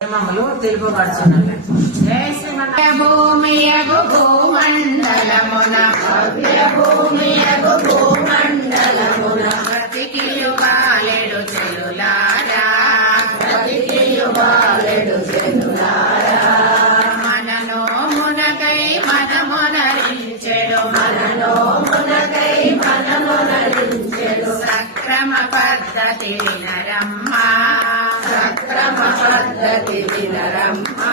మమ్మలు తెలుపబడుచున్నవి. భూమియగు భూమండలమున భూమియగు భూమండలమున బ్రతికియుగాలెడు చెలులారా బ్రతికియుగాలెడు చెలులారా మననో మునకై మనమునరించెడు మననో మునకై మనమునరించెడు సక్రమ పద్ధతి నరమ్మా సక్రమ పద్ధతి వినరమ్మా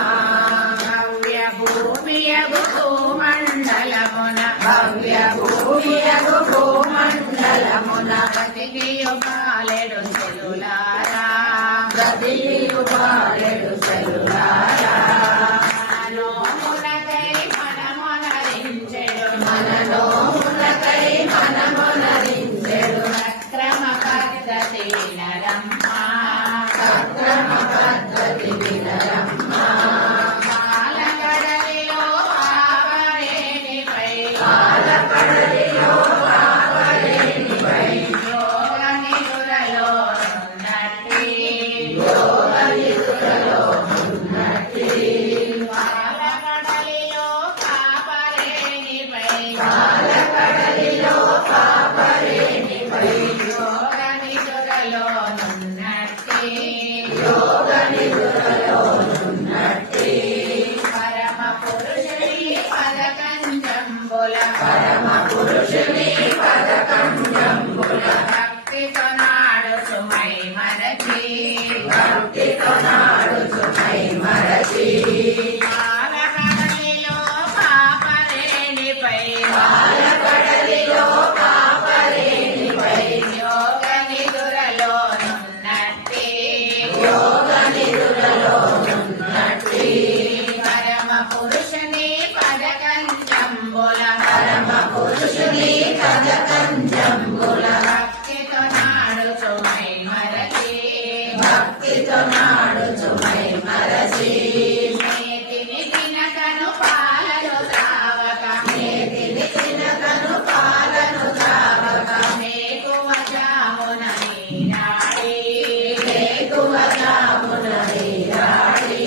భవ్య భూమియగు భూమండలమున భవ్య భూమియగు భూమండలమున బ్రతికియుగాలెడు చెలులారా బ్రతికియుగాలెడు చెలులారా మననో మునకై మనమునరించెడు మననో మునకై మనమునరించెడు సక్రమ పద్ధతి వినరమ్మా సక్రమ పద్ధతి వినరమ్మా పాలకడలిలో ఆవరేణిపై పాలకడలిలో ఆవరేణిపై యోగ నిదురలో ఉన్నట్టి యోగ నిదురలో ఉన్నట్టి పాలకడలిలో కాపరేణిపై పాలకడలిలో కాపరేణిపై యోగ నిదురలో యోగ నిదురలో నున్నట్టి పరమ పురుషుని పదకంజంబుల పరమ పురుషుని పదకంజంబుల భక్తితో నాడుచు మై మరచి భక్తితో నాడుచు మై మరచి పాలకడలిలో పాపరేణిపై పాలకడలిలో పాపరేణిపై యోగ నిదురలో యోగ నిదురలో ఉన్నట్టి పరమ పురుషుని పదకంజంబుల పరమ పురుషుని పదకంజంబుల భక్తితో నాడుచు మై మరచి భక్తితో నాడుచు మై మరచి మేతిని తినకను పాలను త్రావక మేతిని తినకను పాలను త్రావక మేకువ జామున నీరాడి మేకువ జామున నీరాడి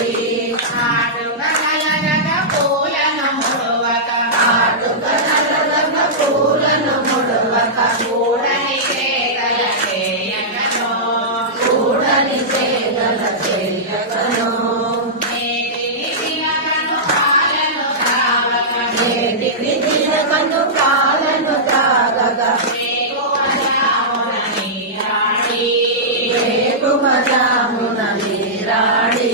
ఆటుక నలగక పూలను ముడువక ఆటుక నలగక పూలను ముడువక కూడని చేగల చేయకను కూడని చేగల చేయకను మేటిని తినకను పాలను త్రావక మేటిని తినకను పాలను త్రాగక మేకువ జామున నీరాడి మేకువ జామున నీరాడి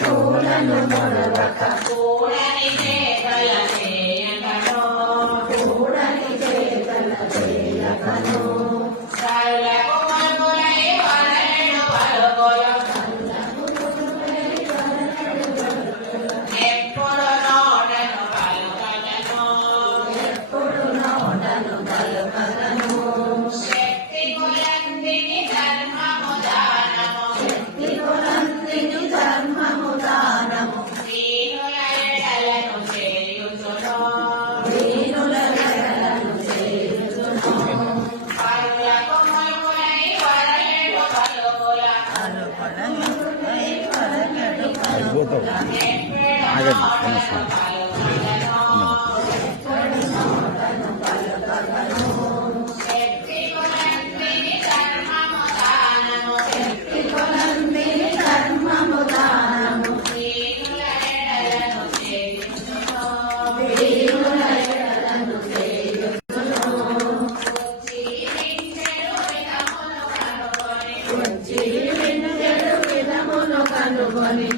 పూలను ముడవక కూడని చేగల చేయకను కూడని చేగల చేయకను సల్లకు మగులై వరడు పలుకులు ఎప్పుడు నోడను పలుకగను ఎప్పుడు నోడను పలుకగను శక్తి కులందిని ధర్మము దానము శక్తి కులందిని ధర్మము దానము దీనుల ఎడలను చేయుచును దీనుల ఎడలను చేయుచును పరులకు మగులై వరడు పలుకుల శక్తి కులందిని ధర్మము దానము శక్తి కులందిని ధర్మము దానము దీనుల ఎడలను చేయుచును దీనుల ఎడలను చేయుచును వచ్చి వించెడు విధమును కనుగొని